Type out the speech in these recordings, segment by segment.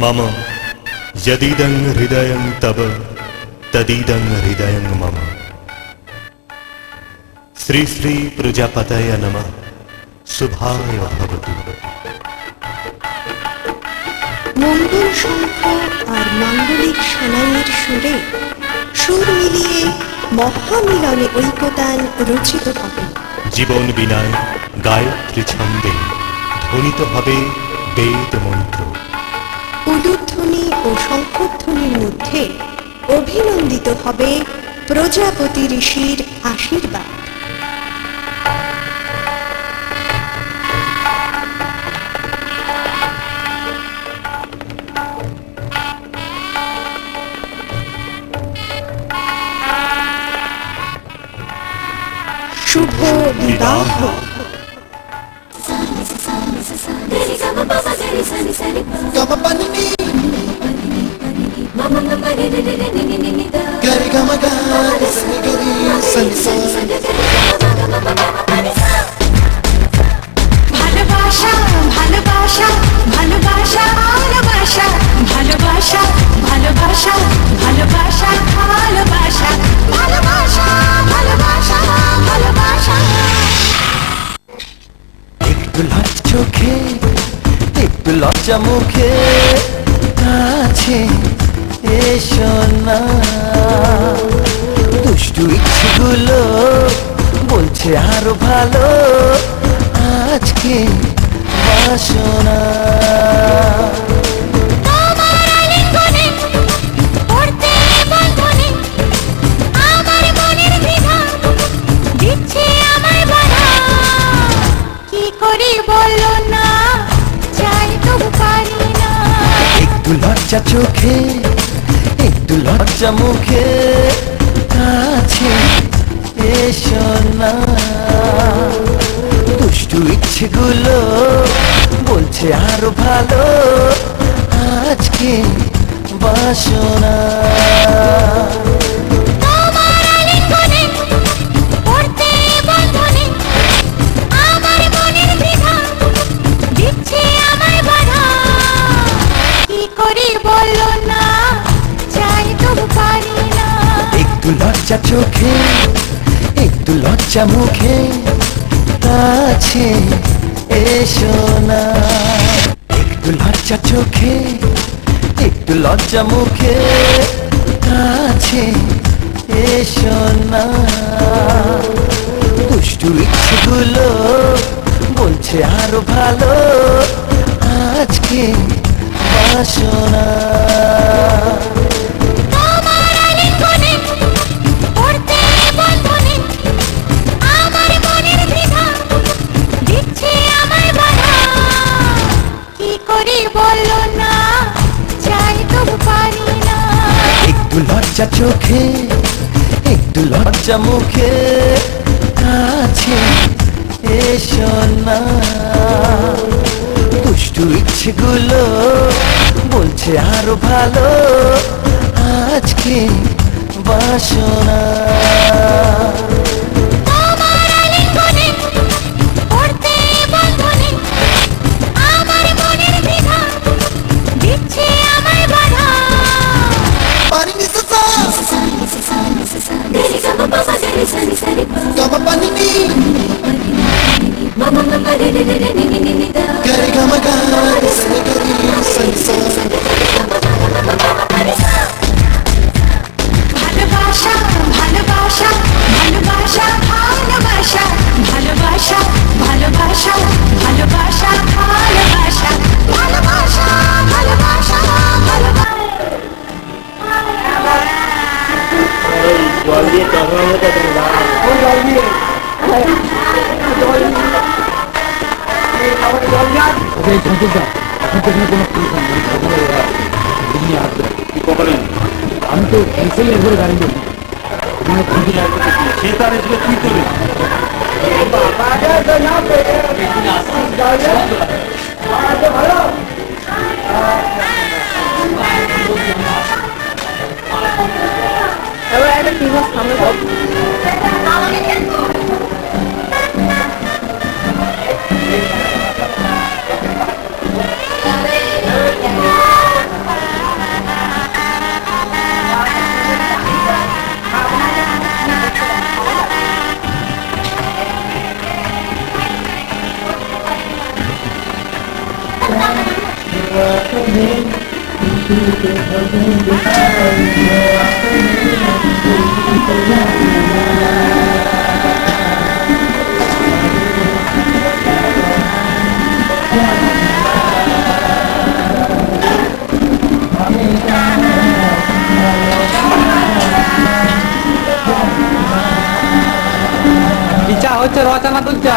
मम यदीदं हृदयं तव तदीदं हृदयं मम। श्री श्री प्रजापतये नमः। शुभाय भवतु। মঙ্গল শঙ্খ আর মাঙ্গলিক সানাইয়ের সুরে সুর মিলিয়ে মহামিলনে ঐকতান রচিত হবে। জীবন বিনায় গায়ত্রী ছন্দে ধ্বনিত হবে বেদ মন্ত্র। উলুধ্বনি ও শঙ্খধ্বনির মধ্যে অভিনন্দিত হবে প্রজাপতি ঋষির আশীর্বাদ। শুভ বিবাহ। ভালোবাসা ভালোবাসা ভালোবাসা ভালোবাসা ভালোবাসা ভালোবাসা ভালোবাসা ভালোবাসা ভালোবাসা ভালোবাসা ভালোবাসা। একটু লজ্জা চোখে একটু লজ্জা মুখে আছে এসো না, দুষ্টু ইচ্ছেগুলো বলছে আরো ভালো আজকে বাসনা। একটু লজ্জা চোখে একটু লজ্জা মুখে আছে এসো না, দুষ্টু ইচ্ছেগুলো বলছে আরো ভালো আজকে বাসনা। একটু লজ্জা চোখে একটু লজ্জা মুখে আছে এসো না, একটু লজ্জা চোখে একটু লজ্জা মুখে আছে এসো না, দুষ্টু ইচ্ছেগুলো বলছে আরো ভালো আজকে বাসনা। একটু লজ্জা চোখে একটু লজ্জা মুখে আছে এসো না, দুষ্টু ইচ্ছেগুলো বলছে আরো ভালো আজকে বাসনা। ভালোবাসা ভালোবাসা ভালোবাসা ভালোবাসা ভালোবাসা ভালোবাসা ভালোবাসা ভালোবাসা ভালোবাসা ভালোবাসা ভালোবাসা। জল দিয়ে তখন জল দিয়ে আমি তো এসেই এরপরে গাড়ি করি সে তার এসে কি করবে ভালো এবার একটা টিম সামনে চা হচ্ছে রচনা দুধ চা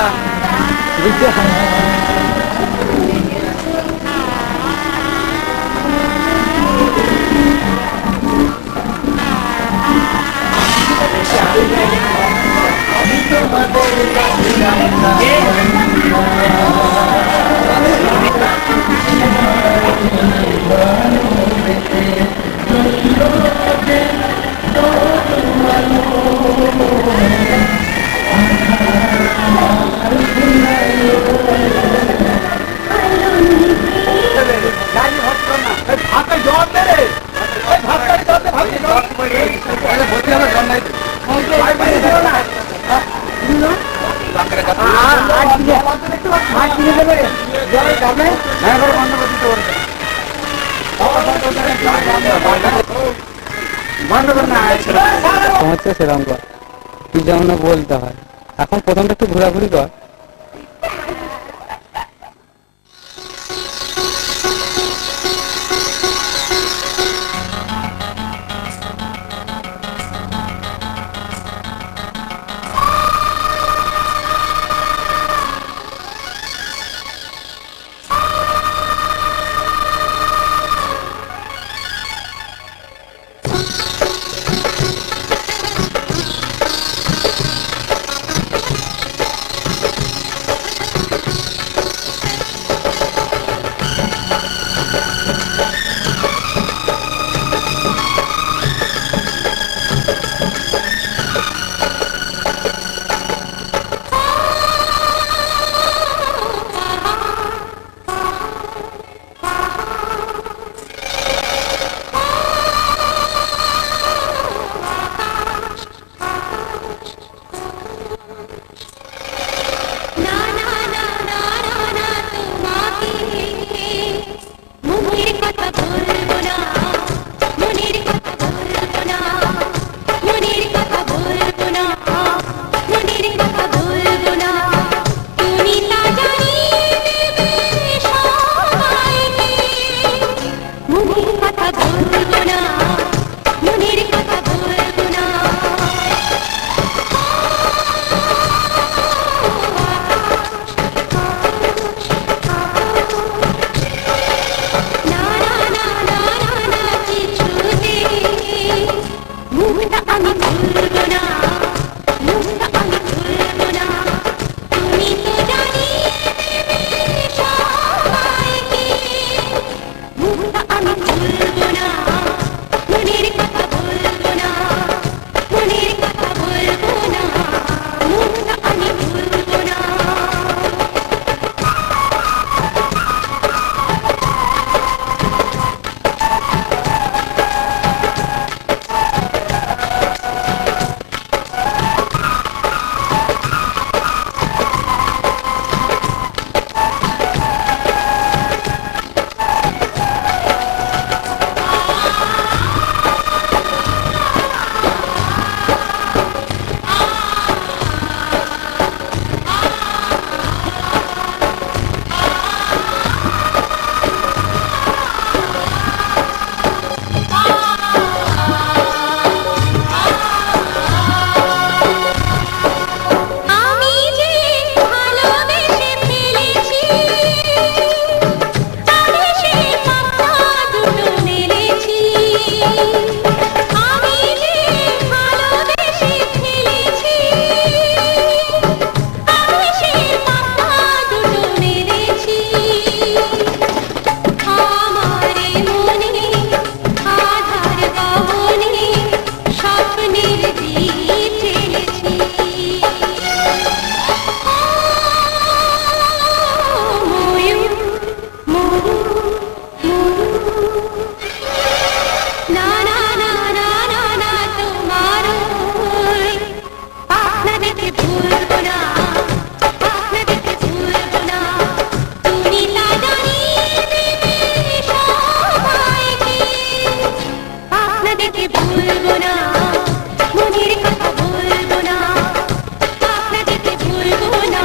হচ্ছে সেরকম কর তুই যেমন বলতে হয় এখন প্রথমটা একটু ঘোরাঘুরি কর আপনাদেরকে ভুলবো না, মনের কথা বলবো না, আপনাদেরকে ভুলবো না,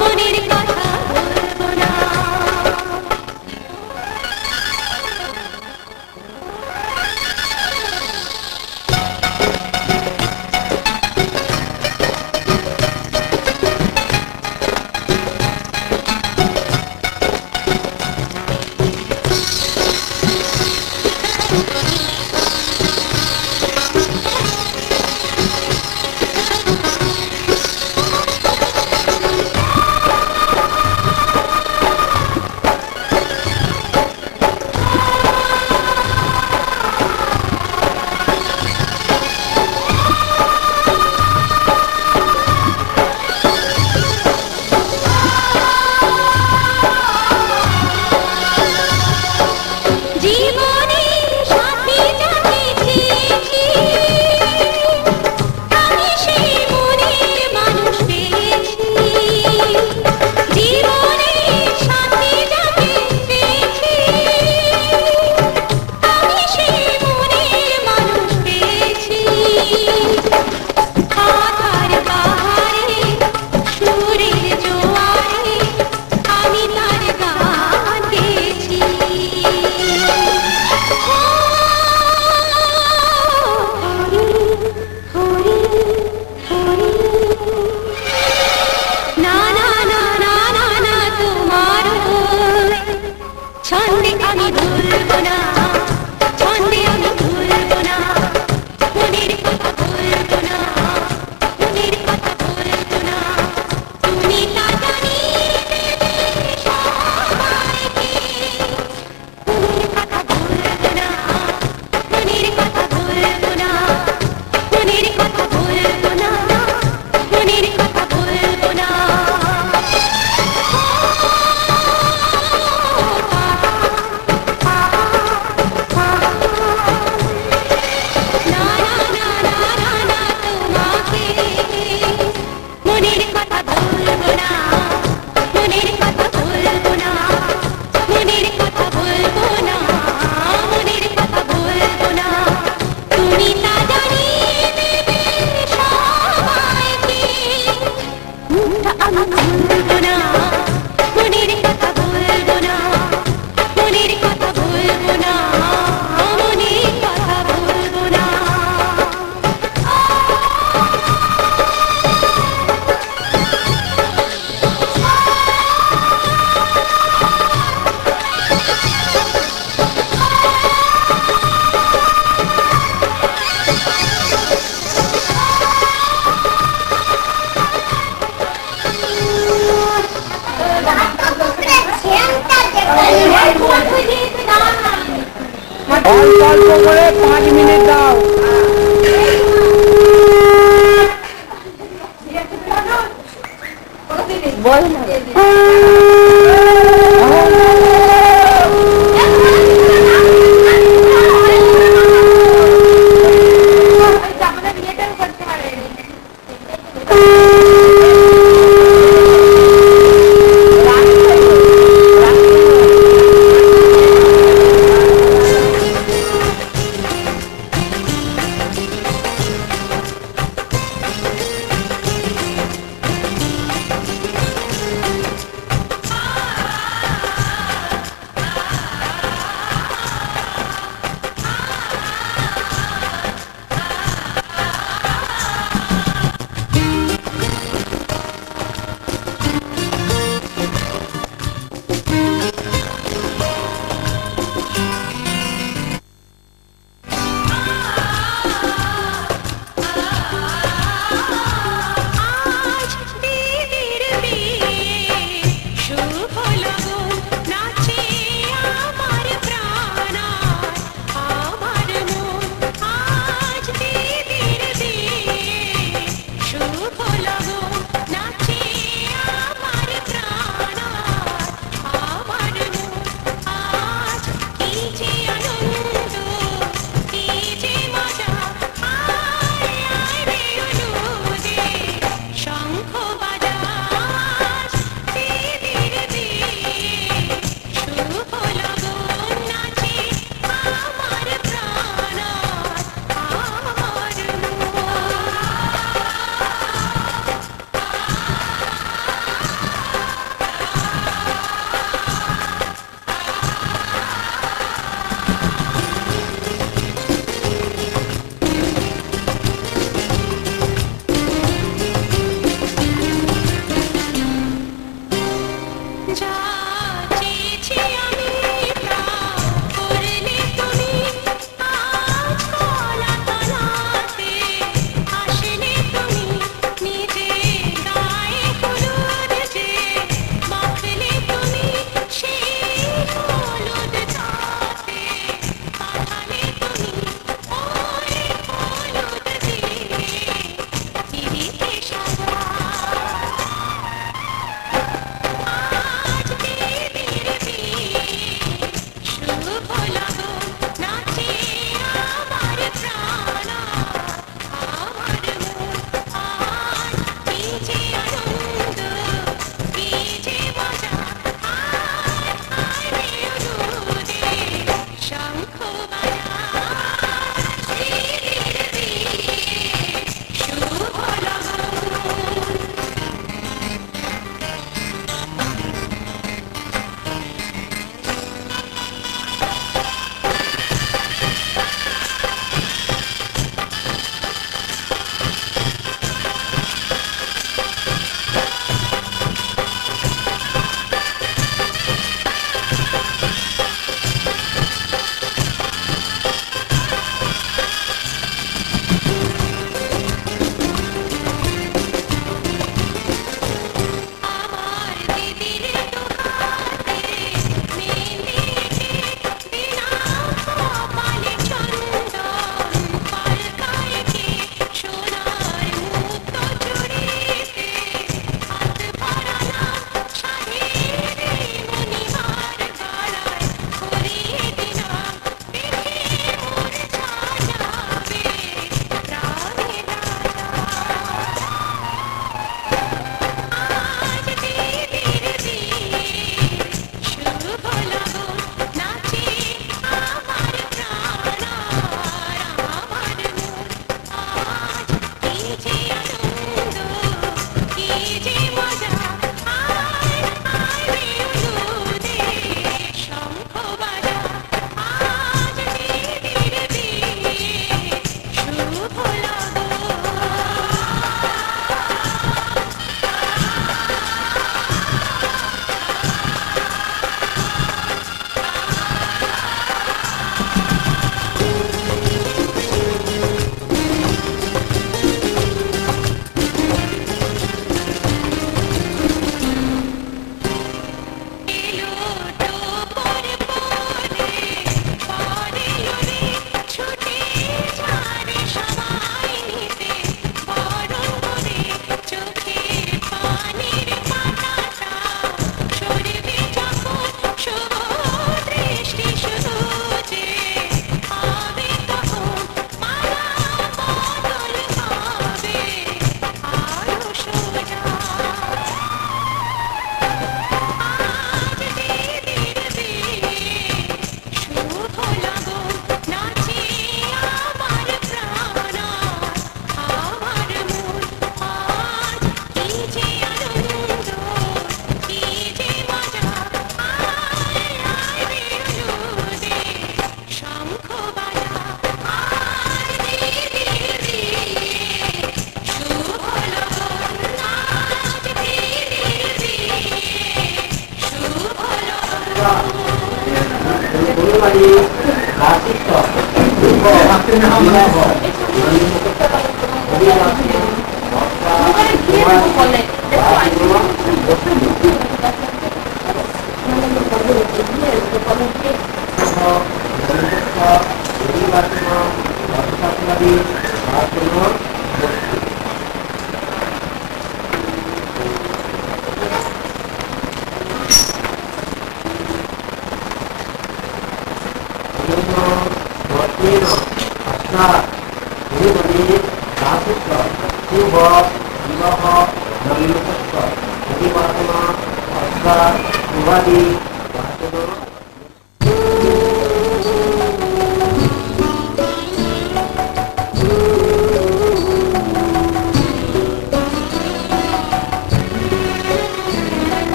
মনের কথা বলবো না। জীবনে সাথী যাকে চেয়েছি, আমি সেই মনের মানুষ পেয়েছি। জীবনে সাথী যাকে চেয়েছি, আমি সেই মনের মানুষ পেয়েছি। আধার বাহারে সুরের জোয়ারে আমি তার গান গেয়েছি। না না না না না না তোমার ছন্দে আমি ভুলবো না, ছন্দে আমি ভুলবো না, মনের কথা বলবো না, মনের কথা বলবো না। তুমি তা জানিয়ে দেবে সবাইকে, মনের কথা বলবো না, মনের কথা বলবো না, মনের কথা বলবো না, মনের কথা বলবো না। না না না না না না তোমাকে মনের কথা বলবো না, মনের কথা বলবো না, মনের কথা বলবো না, মনের কথা বলবো না। তুমি তা জানিয়ে দেবে সবাইকে, মুখটা আমি খুলবো না, মনের কথা বলবো না, মনের কথা বলবো না, মনের কথা বলবো না। অল্প অল্প করে 5 মিনিট দাও।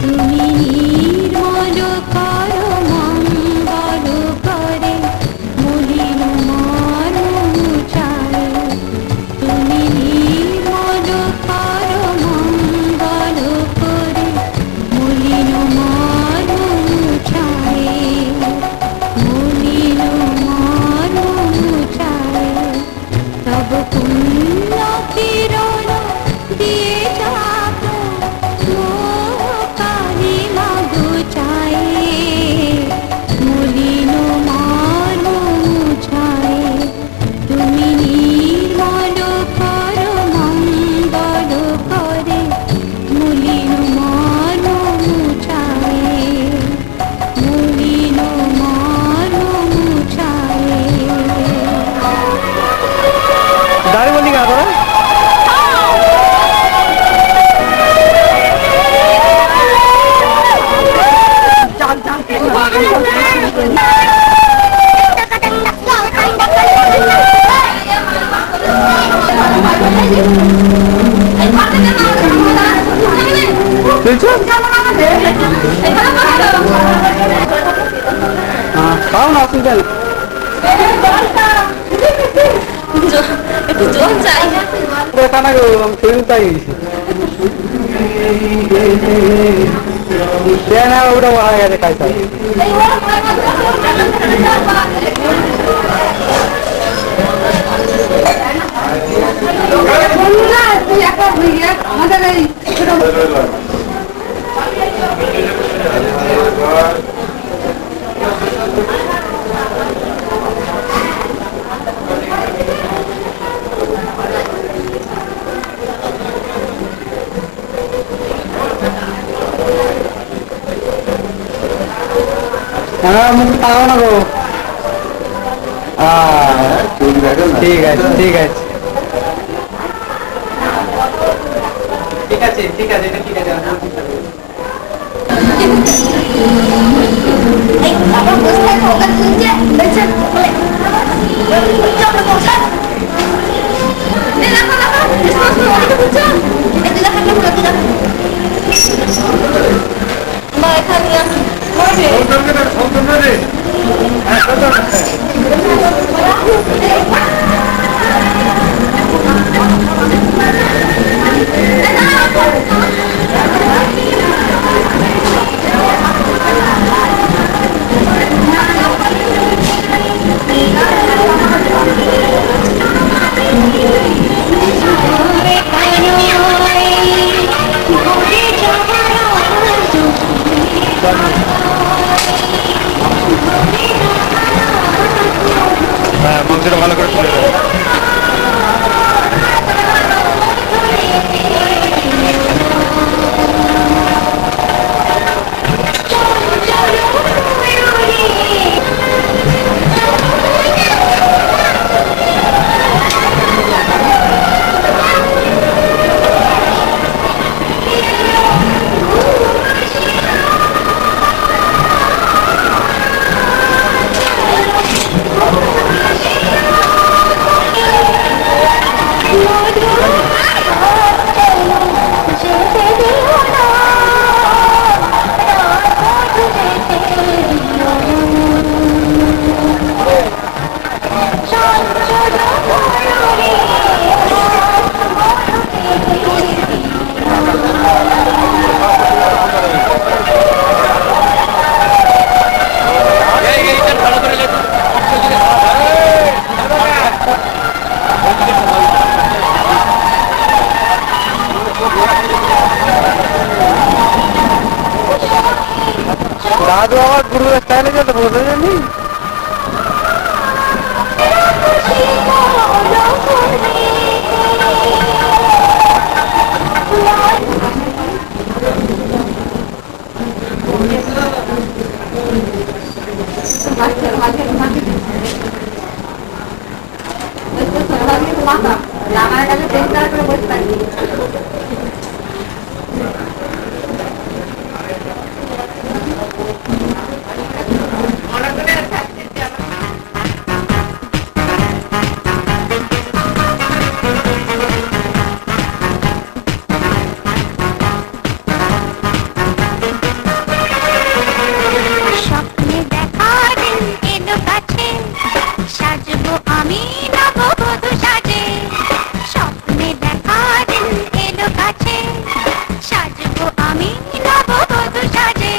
তুমি নির্মল করো মঙ্গল খাও না, অসুবিধা নেই। একটু জল চাই। এখানে শরীর তাই গেছি ওটা বলা গেছে খাইতে আমাদের এই মুখ তাকাও না গো। ঠিক আছে ঠিক আছে ঠিক আছে ঠিক আছে এটা ঠিক আছে। আবার বসে থাকো, ওকে শুনছে বেঁচে চলো বসা। দেখো দেখো স্পষ্ট ওদিকে বুঝছো, এই দিকে হাঁটা হলো দিকে মা এখানে আসি হ্যাঁ, মাংসটা ভালো করে তুলে দেবে। দাদু আমার গুরু স্টাইলে যেতে বলতে জানি স্বপ্নে দেখা দিন এলো কাছে, সাজবো আমি নববধূ সাজে। স্বপ্নে দেখা দিন এলো কাছে, সাজবো আমি নববধূ সাজে।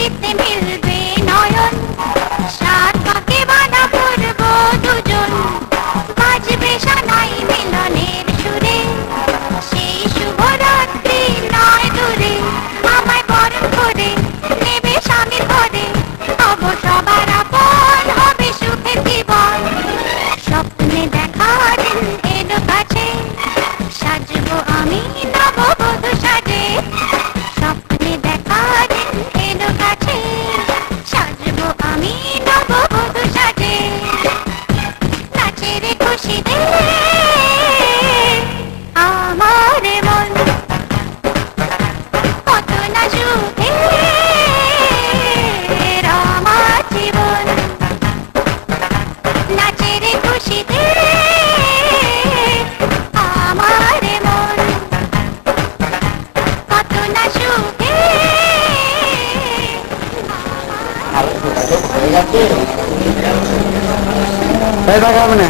আঁখিতে মিলবে নয়ন, সাত পাকে বাঁধা পড়বো দুজন, বাজবে সানাই মিলনের সুরে, সেই শুভরাত্রি নয় দূরে, আমায় বরণ করে নেবে স্বামীর ঘরে, হব সবার আপন, হবে সুখের জীবন। স্বপ্নে দেখা দিন এলো কাছে, সাজবো আমি নববধূ সাজে। স্বপ্নে দেখা দিন এলো কাছে, সাজবো আমি নববধূ সাজে। নাচের খুশিতে আমার মন কত না সুখে আমার জীবন। নাচের খুশিতে আমার মন কত না সুখে। তাই দেখা হবে না।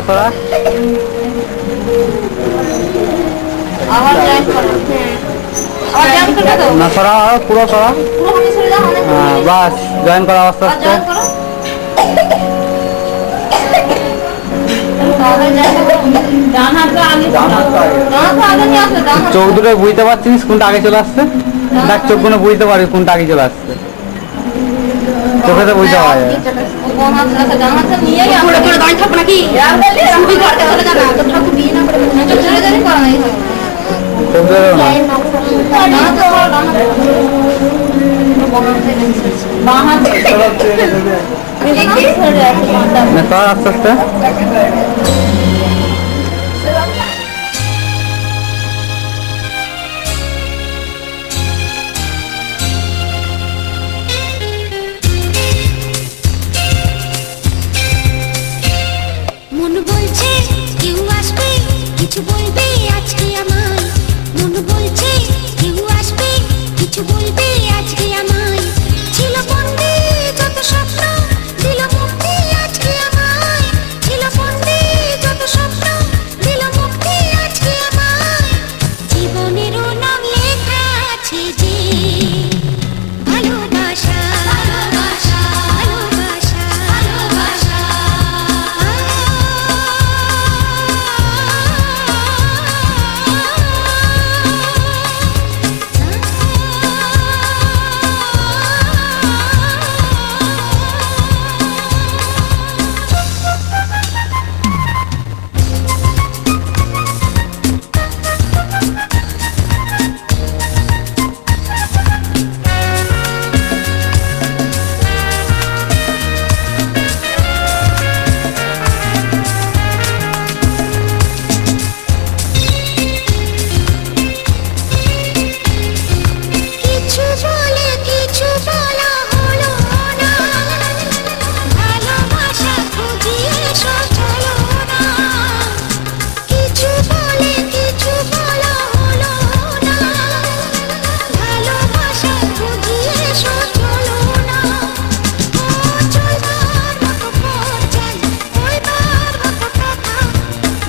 সরা না সরা পুরো সরা হ্যাঁ বাস জয়েন করা আস্তে আস্তে চোখ দুটো বুঝতে পারছিস কোনটা আগে চলে আসছে দেখ চোখগুলো বুঝতে পারবি কোনটা আগে চলে আসছে চোখে তো বুঝতে পারা যায় চোখ ধরেও না না সর আস্তে আস্তে মন বলছে কেউ আসবে কিছু বলবে আজকে আমায় মন বলছে কেউ আসবে কিছু বলবে আজকে আমায় ছিল বন্দী যত স্বপ্ন দিল মুক্তি আজকে আমায় ছিল বন্দী যত স্বপ্ন দিল মুক্তি আজকে আমায় জীবনেরও নাম লেখা আছে যে ভালোবাসা ভালোবাসা ভালোবাসা ভালোবাসা কিছু বলে কিছু বলা হলো না ভালোবাসা খুঁজিয়ে এসো চলো না কিছু বলে কিছু বলা হলো না ভালোবাসা খুঁজিয়ে এসো চলো না ও চলবার মতো পথ চাই কইবার মতো কথা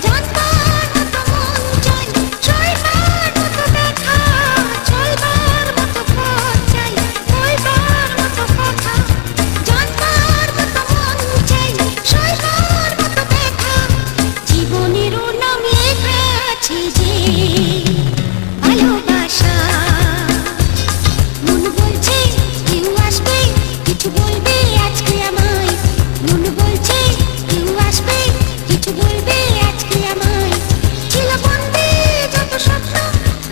জানবার মতো মন চাই সইবার মতো দেখা চলবার মতো পথ চাই কইবার মতো কথা জানবার মতো মন চাই সইবার মতো দেখা জীবনেরও নাম লেখা আছে যে ভালোবাসা মন বলছে কেউ আসবে কিছু বলবে আজকে আমায় মন বলছে কেউ আসবে কিছু বলবে আজকে আমায় ছিল বন্দী যত স্বপ্ন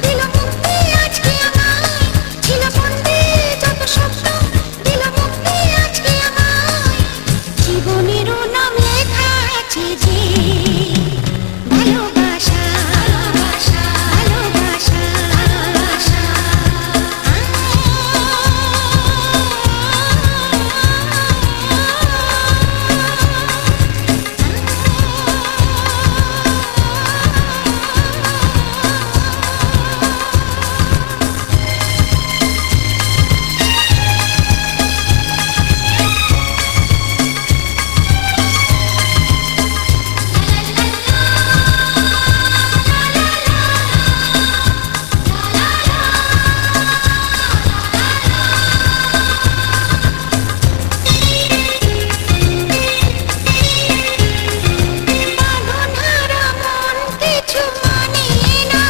দিল মুক্তি আজকে আমায় ছিল বন্দী যত স্বপ্ন দিল মুক্তি আজকে আমায় জীবনেরও নাম লেখা আছে যে ভালোবাসা ভালোবাসা ভালোবাসা ভালোবাসা বাঁধনহারা মন কিছু মানে না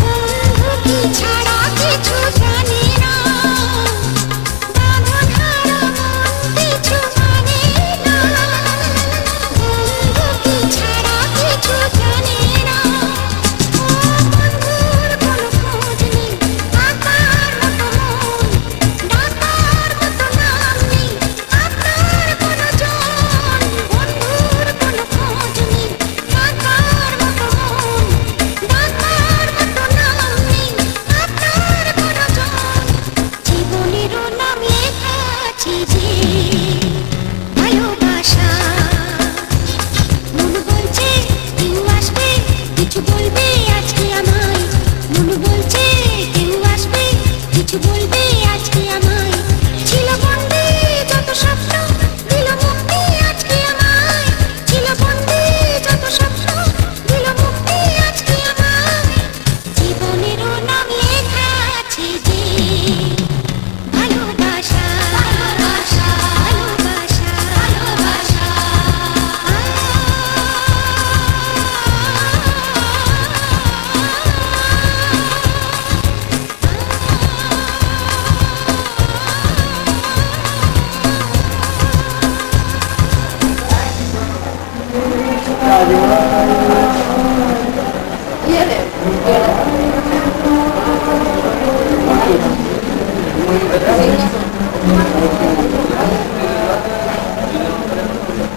বন্ধু কি ছাড়া কিছু জানে না বাঁধনহারা মন কিছু মানে না বন্ধু কি ছাড়া কিছু জানে না ও বন্ধুর কোনো খোঁজ নেই আকার মতো মন ডাকার মতো নাম নেই আপনার কোনো জন বন্ধুর কোনো খোঁজ নেই আকার মতো মন ডাকার মতো নাম নেই আপনার কোনো জন জীবনেরও নাম লেখা আছে যে ভালোবাসা মন বলছে কেউ আসবে কিছু বলবে আজকে আমায় মন বলছে কেউ আসবে কিছু বলবে আজকে আমায় ছিল বন্দী যত স্বপ্ন দিল মুক্তি আজকে আমায় ছিল বন্দী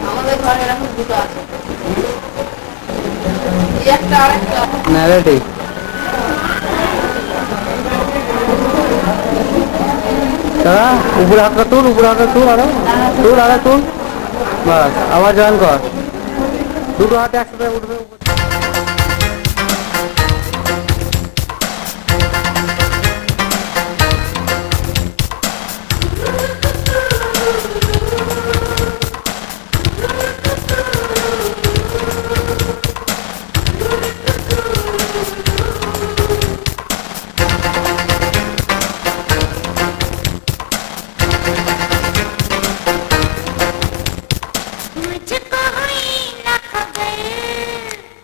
আমাদের ঘরে এরকম দুটো আছে এই একটা আর একটা না রে ঠিক দাদা উপরে হাতটা তুল আরো তুল বাস আবার জয়েন কর দুটো হাতে একসাথে উঠবে मुझको हुई न खबर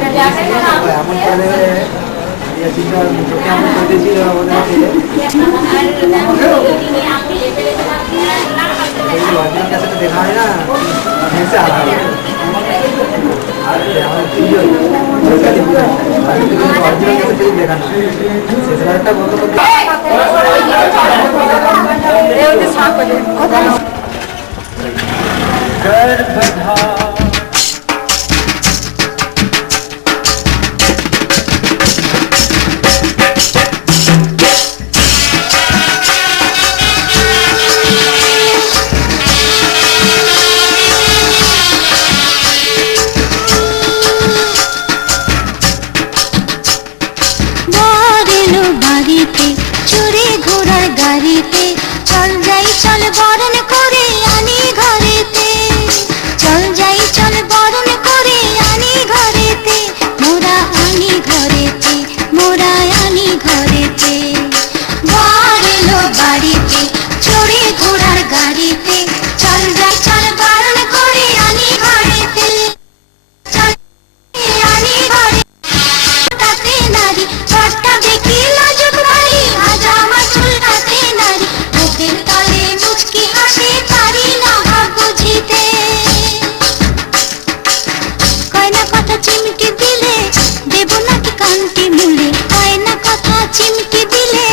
এমন করে দিয়েছিল কেমন করেছিল অরিজিনাল ক্যাসেটে দেখা হয় না হেসে আলাদা আর আমার ভিডিও অরিজিনাল ক্যাসেটে দেখা না শেষের একটা বলতে বলতে বরেলো বাড়িতে চড়ে ঘোড়ার গাড়িতে চল যাই চল বরণ করে আনি ঘরেতে চল যাই চল বরণ করে আনি ঘরেতে মোরা আনি ঘরেতে মোরা আনি ঘরেতে বরেলো বাড়িতে চড়ে ঘোড়ার গাড়িতে চল যাই চল বরণ করে আনি ঘরেতে চল আনি ঘরে তাতে নারী চটটা দেখি লাজুক ভারী আজ আমার চুলটাতে নারী বুকের তলে মুচকি হাসি পারি না ভাব বুঝিতে কয়না কথা চিমটি দিলে দেব নাকি কান্তি মূলে কয়না কথা চিমটি দিলে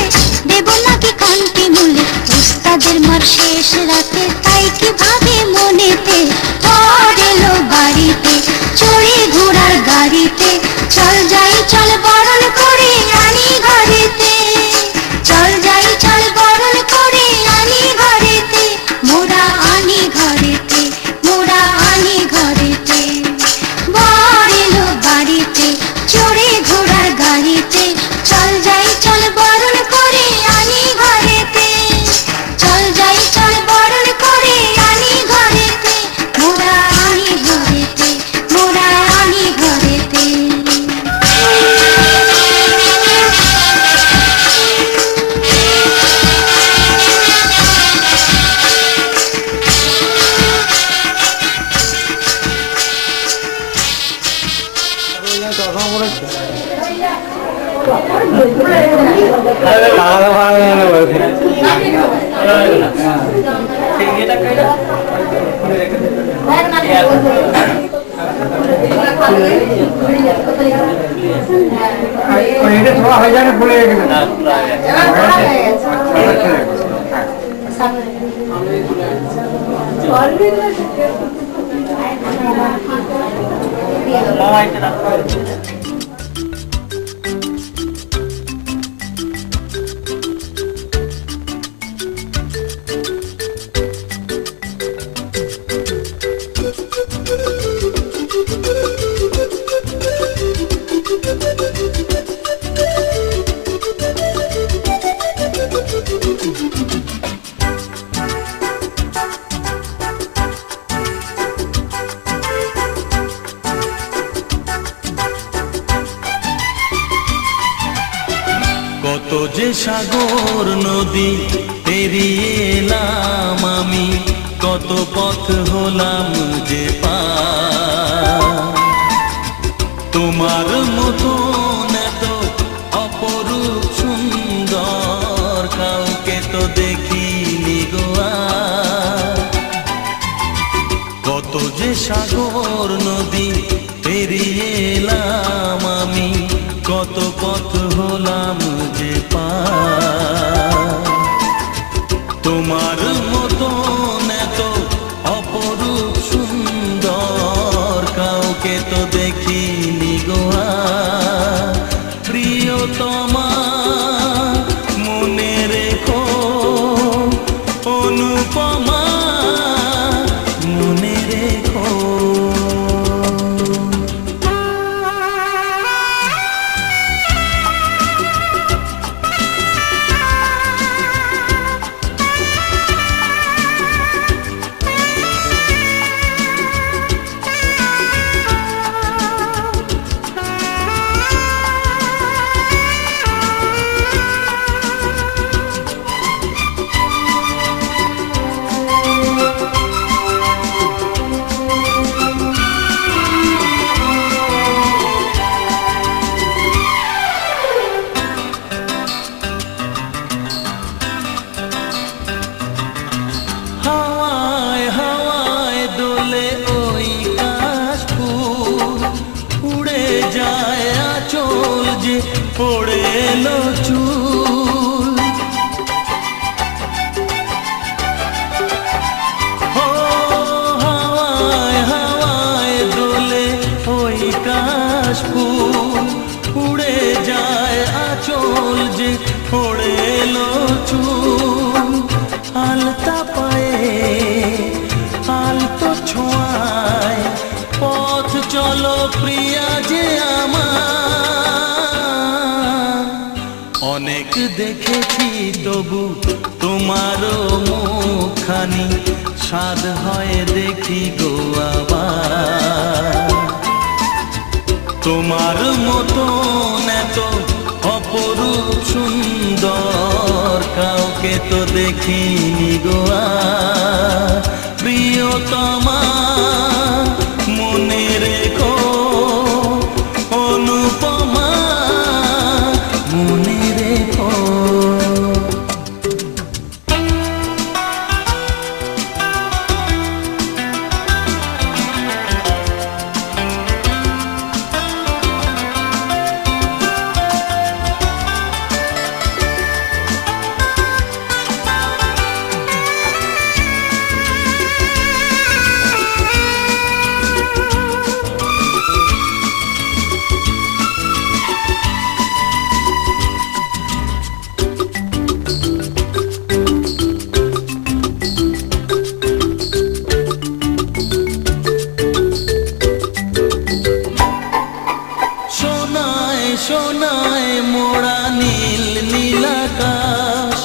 দেব নাকি কান্তি মূলে উস্তাদের মার শেষ রাতে তাই কি ভাবে মনেতে পড়েলো বাড়িতে চড়ে ঘোড়ার গাড়িতে চল যাই চল বরণ করে আনি ঘরেতে চল যাই চল বরণ করে আনি ঘরেতে মোরা আনি ঘরেতে মোরা আনি ঘরেতে বরেলো বাড়িতে চড়ে ঘোড়ার গাড়িতে চল যাই চল বরণ করে আনি ঘরেতে চল যাই চল বরণ করে আনি ঘরেতে মোরা আনি ঘরেতে মোরা আনি ঘরেতে টাকা ভাড়া বলছে এটা থোড়া হয়ে যাবে ভুলে গেছে কত যে সাগর নদী পেরিয়ে এলাম আমি কত পথ হলাম যে পার তোমার মতন এত অপরূপ সুন্দর কাউকে তো দেখিনি গো আর। কত যে সাগর নদী পেরিয়ে এলাম আমি কত পথ হলাম যে পার তোমার মতন এত অপরূপ সুন্দর কাউকে তো দেখিনি গো আর। প্রিয়তমা মনে রেখো অনুপমা মনে রেখো এলো চুল ও হাওয়ায় হাওয়ায় দোলে ওই কাশফুল উড়ে যায় আঁচল যে ওড়ে এলো চুল আলতা পায়ে আলতো ছোঁয়ায় পথ চলো প্রিয়া যে আমার অনেক দেখেছি তবু তোমারও মুখখানি স্বাদ হয় দেখি গো আবার তোমার মতন এত অপরূপ সুন্দর কাউকে তো দেখিনি গো আর প্রিয়তমা মনে রেখো অনুপমা মনে রেখো সোনায় সোনায় মোড়া নীল নীলাকাশ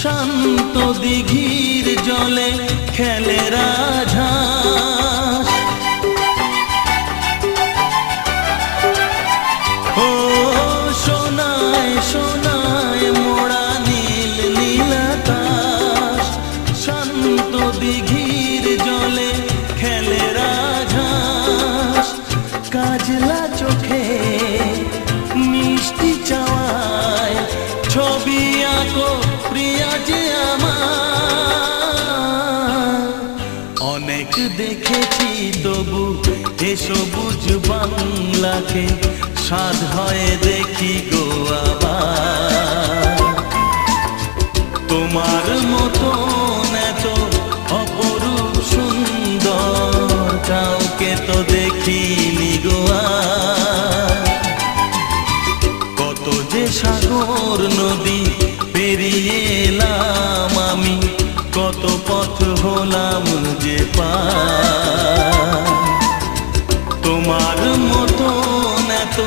শান্ত দিঘির জলে খেলে রাজহাঁস ও সোনায় সোনায় মোড়া নীল নীলাকাশ শান্ত দিঘির জলে খেলে রাজহাঁস কাজলা চোখে মিষ্টি চাওয়ায় ছবি আঁকো প্রিয়া যে আমার অনেক দেখেছি তবু এ সবুজ বাংলাকে স্বাদ হয় দেখি গো আবার তোমার মতন এত অপরূপ সুন্দর কাউকে তো দেখিনি গো আর কত যে সাগর নদী পেরিয়ে এলাম আমি কত পথ হলাম যে পার তোমার মতন এত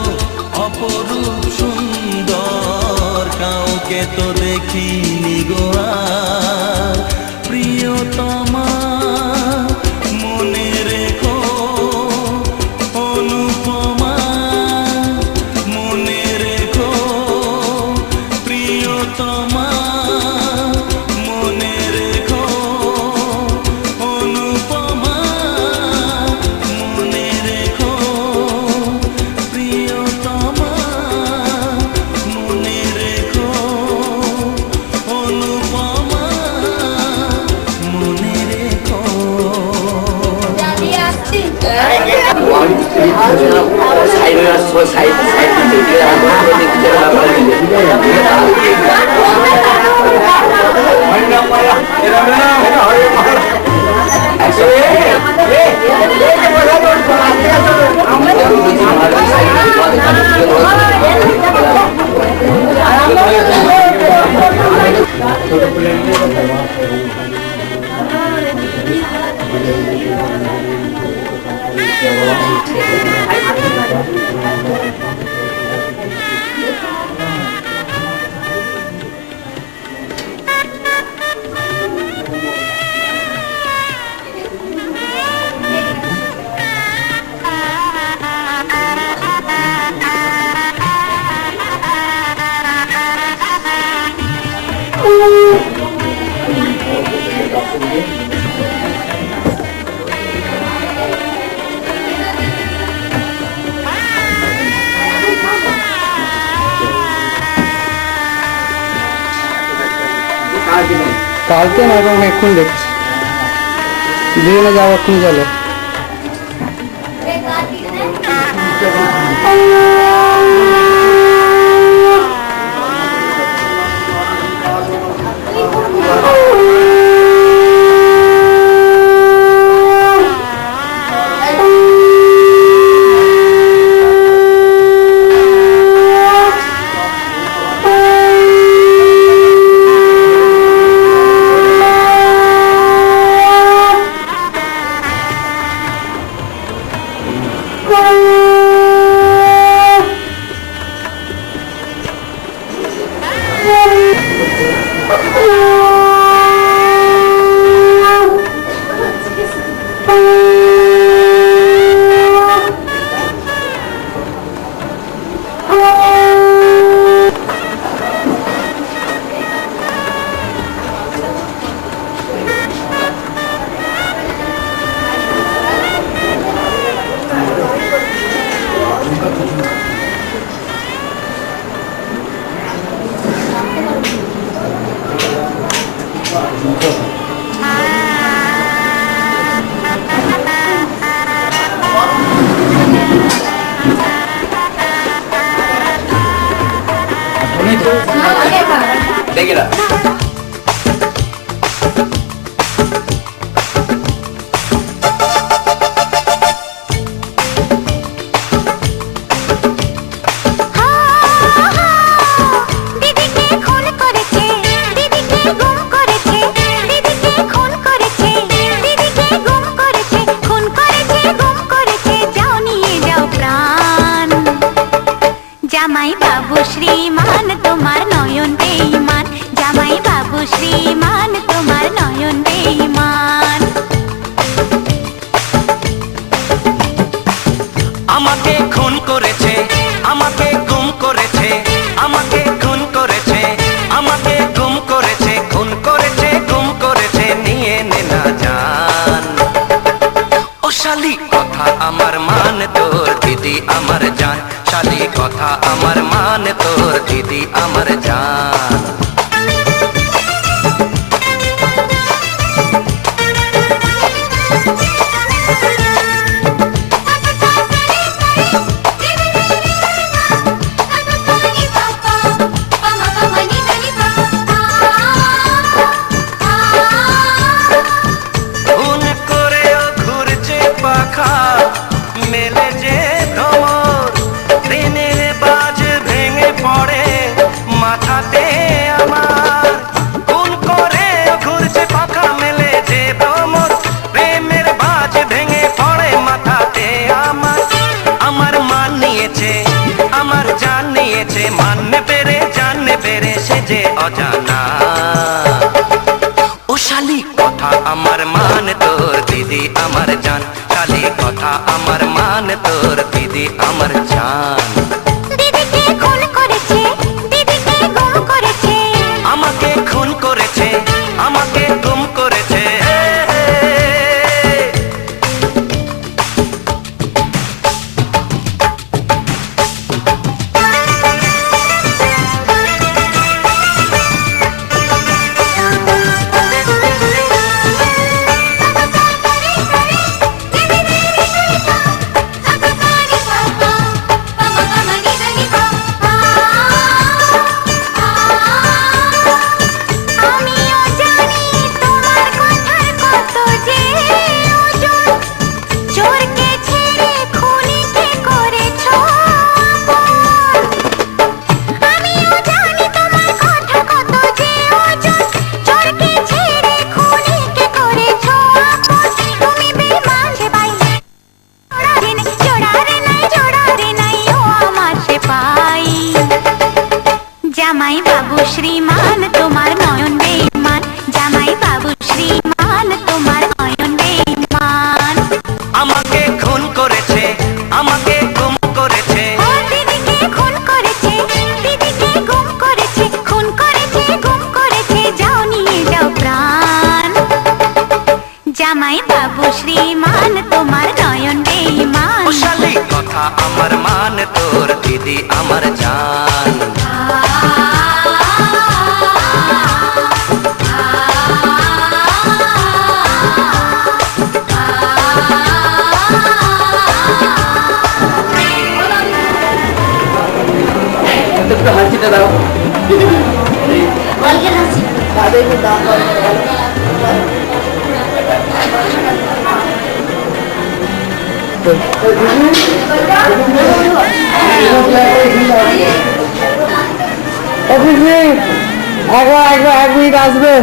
অপরূপ সুন্দর কাউকে তো দেখিনি গো আর প্রিয়তমা মনে রেখো অনুপমা মনে রেখো প্রিয়তমা মনে রেখো অনুপমা মনে রেখো প্রিয়তমা মনে রেখো অনুপমা মনে রেখো দাঁড়িয়ে আসছি কালকে না এবং এক্ষুনি দেখছি দুজনে যাবো এক্ষুনি চলো দিদিকে খুন করেছে, দিদিকে গুম করেছে, দিদিকে খুন করেছে, দিদিকে গুম করেছে, খুন করেছে, গুম করেছে, যাও নিয়ে যাও প্রাণ। জামাই বাবু শ্রীমান তোমার নয়ন বেঈমান, জামাই বাবু শ্রীমান তোমার নয়ন বেঈমান। আমাকে খুন করেছে, আমাকে গুম করেছে, আমাকে খুন করেছে, আমাকে গুম করেছে, খুন করেছে, গুম করেছে, নিয়ে নে না জান। ও শালি কথা আমার মান তোর দিদি আমার জান, শালি কথা আমার মান তোর দিদি আমার জান। খুন করেও ঘুরছে পাখা, মেলে যে ভ্রমর, ট্রেনের বাজ ভেঙে পড়ে মাথাতে আমার। খুন করেও ঘুরছে পাখা, মেলে যে ভ্রমর, প্রেমের বাজ ভেঙে পড়ে মাথাতে আমার। আমার মান নিয়েছে, আমার জান নিয়েছে, মানতে পেরে জানতে পেরে সে যে অজানা। ও শালি কথা আমার মান তোর দিদি আমার জান, শালি কথা আমার মান তোর দিদি আমার জান। দিদিকে খুন করেছে, দিদিকে গুম করেছে, আমাকে খুন করেছে, আমাকে গুম করেছে। আমিও জানি তোমার কথার কত যে ওজন, চোরকে ছেড়ে খুনিকে করেছো আপন। আমিও জানি তোমার কথা কত যে ওজন, চোরকে ছেড়ে খুনিকে করেছো আপন। তুমি বেঈমান যে পাইলে জোড়ারে নাই, জোড়ারে নাই ও আমার সে পাই। জামাই বাবু শ্রীমান তোমার নয়ন বেঈমান, জামাই বাবু শ্রীমান তোমার নয়ন বেঈমান। আমাকে খুন করেছে, আমাকে গুম করেছে, ও দিদিকে খুন করেছে, দিদিকে গুম করেছে, খুন করেছে, গুম করেছে, যাও নিয়ে যাও প্রাণ। জামাই বাবু শ্রীমান তোমার নয়ন বেঈমান। ও শালি কথা আমার মান তোর দিদি আমার জান। একটু হাসিটা দাও। এক মিনিট আসবে।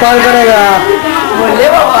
कॉल करेगा बोले बाबा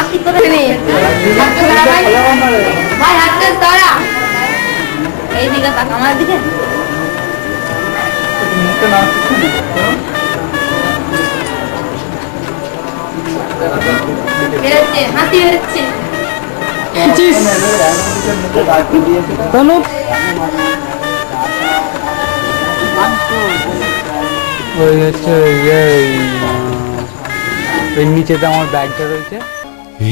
নাতি করে নে ভাই হাতে দাঁড়া এই দিকে তাক আমার দিকে বেরোচ্ছে হাতি বেরোচ্ছে তনু ওই হচ্ছে এর নিচেতে আমার ব্যাগটা রয়েছে।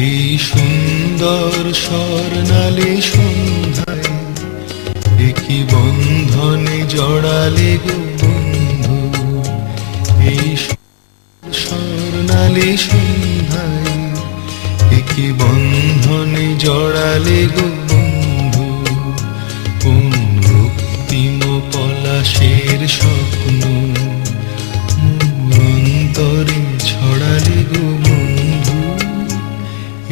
এই সুন্দর স্বর্ণালী সন্ধ্যায় একই বন্ধনে জড়ালে গো বন্ধু, এই স্বর্ণালী সন্ধ্যায় একই বন্ধনে জড়ালে গো বন্ধু, কোন রক্তিম পলাশের স্বপ্ন অন্তরে ছড়ালে গো বন্ধু,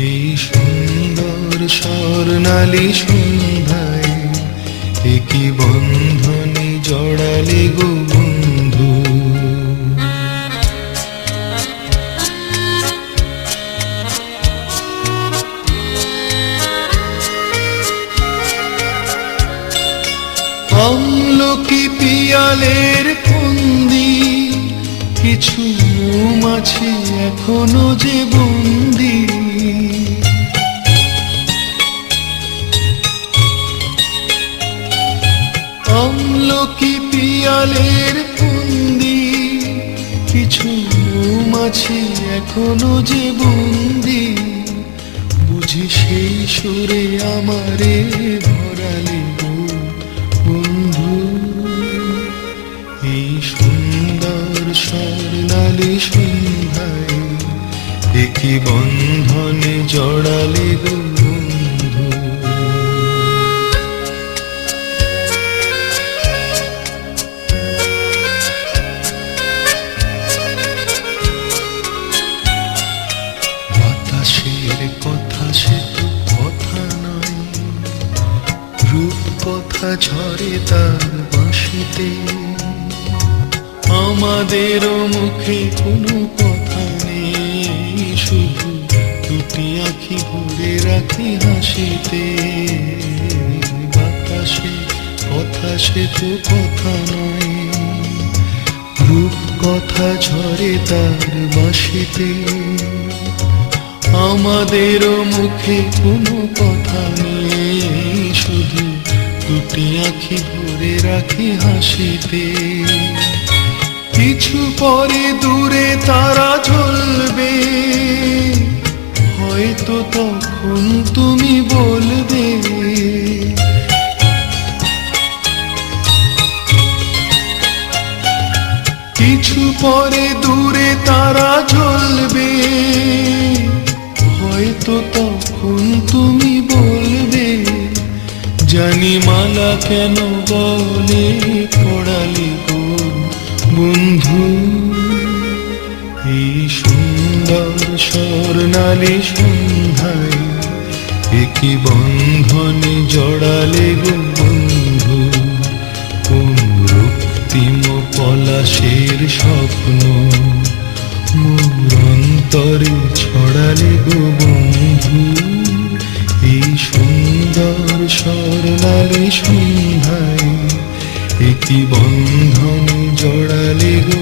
এই সুন্দর স্বর্ণালী সন্ধ্যায় একই বন্ধনে জড়ালে গো বন্ধু। আমলকি পিয়ালের ফন্দি কিছু মৌমাছি এখনো যে বন্দি, আমলকি পিয়ালের ফন্দি কিছু মৌমাছি এখনো যে বন্দি, বুঝি সেই সুরে আমারে ভরালে গো বন্ধু, এই সুন্দর স্বর্ণালী সন্ধ্যায় একই বন্ধনে জড়ালে গো বন্ধু। বাতাসের কথা সে তো কথা নয়, রূপ কথা ঝরে তার বাঁশিতে, আমাদেরও মুখে কোনো কথা নেই, শুধু দুটি আঁখি ভরে রাখি হাসিতে। বাতাসে কথা সে তো কথা নয়, রূপ কথা ঝরে তার বাঁশিতে, আমাদেরও মুখে কোনো কথা নেই, শুধু দুটি আঁখি ভরে রাখি হাসিতে। কিছু পরে দূরে তারা জ্বলবে, হয়তো তখন তুমি বলবে, কিছু পরে দূরে তারা জ্বলবে, হয়তো তখন তুমি বলবে, জানি মালা কেন বলে পড়ালি গো বন্ধু, এই সুন্দর স্বর্ণালী সন্ধ্যায় একই বন্ধনে জড়ালে গো বন্ধু, কোন রক্তিম পলাশের স্বপ্ন মোর অন্তরে ছড়ালে গো বন্ধু, এই সুন্দর স্বর্ণালী সন্ধ্যায় একই বন্ধনে জড়ালে গো